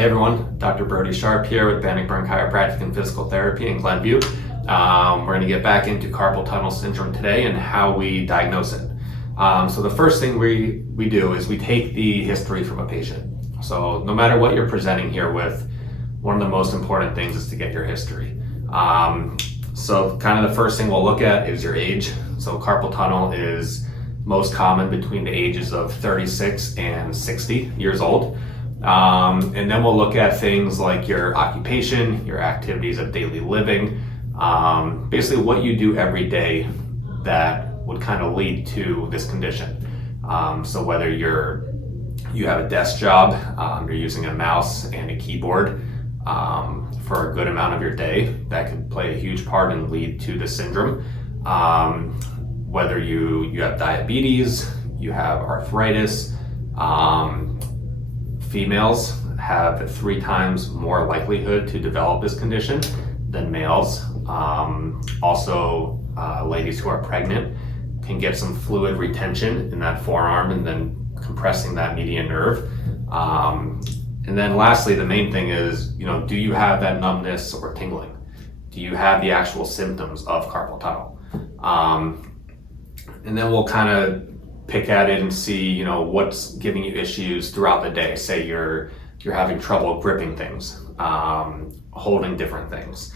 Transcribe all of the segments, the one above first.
Hey everyone, Dr. Brody Sharp here with Bannockburn Chiropractic and Physical Therapy in Glenview. We're going to get back into carpal tunnel syndrome today and how we diagnose it. So the first thing we do is we take the history from a patient. So no matter what you're presenting here with, one of the most important things is to get your history. So kind of the first thing we'll look at is your age. So carpal tunnel is most common between the ages of 36 and 60 years old. And then we'll look at things like your occupation, your activities of daily living, basically what you do every day that would kind of lead to this condition. So whether you have a desk job, you're using a mouse and a keyboard for a good amount of your day, that could play a huge part and lead to the syndrome. Whether you have diabetes, you have arthritis, females have 3 times more likelihood to develop this condition than males. Also, ladies who are pregnant can get some fluid retention in that forearm and then compressing that median nerve. And then lastly, the main thing is, do you have that numbness or tingling? Do you have the actual symptoms of carpal tunnel? And then we'll kind of pick at it and see, what's giving you issues throughout the day. Say you're having trouble gripping things, holding different things,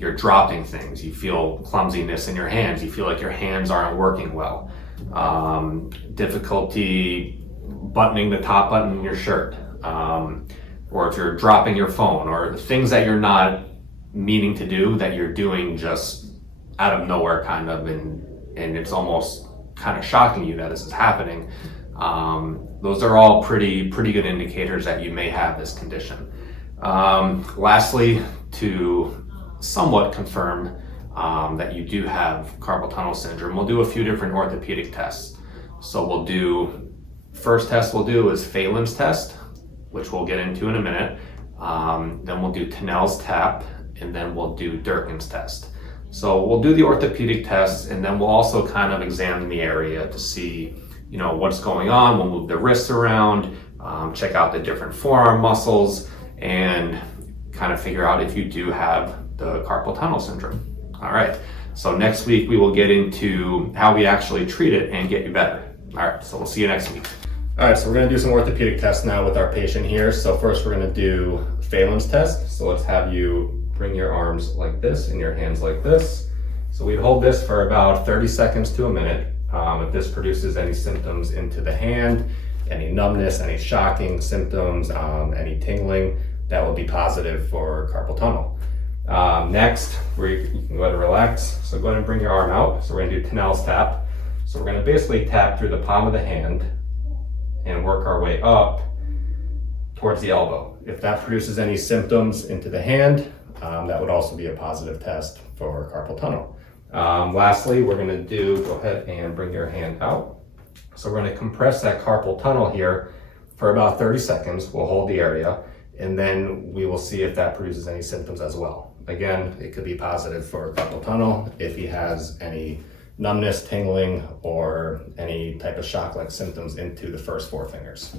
you're dropping things, you feel clumsiness in your hands, you feel like your hands aren't working well, difficulty buttoning the top button in your shirt, or if you're dropping your phone, or things that you're not meaning to do that you're doing just out of nowhere kind of, and it's almost kind of shocking you that this is happening. Those are all pretty good indicators that you may have this condition. Lastly, to somewhat confirm that you do have carpal tunnel syndrome, we'll do a few different orthopedic tests. So first test we'll do is Phelan's test, which we'll get into in a minute. Then we'll do Tinel's tap, and then we'll do Durkin's test. So we'll do the orthopedic tests, and then we'll also kind of examine the area to see, what's going on. We'll move the wrists around, check out the different forearm muscles, and kind of figure out if you do have the carpal tunnel syndrome. All right, so next week we will get into how we actually treat it and get you better. All right, so we'll see you next week. All right, so we're gonna do some orthopedic tests now with our patient here. So first we're gonna do Phelan's test. So let's have you bring your arms like this and your hands like this. So we hold this for about 30 seconds to a minute. If this produces any symptoms into the hand, any numbness, any shocking symptoms, any tingling, that will be positive for carpal tunnel. Next, you can go ahead and relax. So go ahead and bring your arm out. So we're gonna do Tinel's tap. So we're gonna basically tap through the palm of the hand and work our way up towards the elbow. If that produces any symptoms into the hand, that would also be a positive test for carpal tunnel. Lastly, we're going to go ahead and bring your hand out. So we're going to compress that carpal tunnel here for about 30 seconds. We'll hold the area, and then we will see if that produces any symptoms as well. Again, it could be positive for carpal tunnel if he has any numbness, tingling, or any type of shock-like symptoms into the first 4 fingers.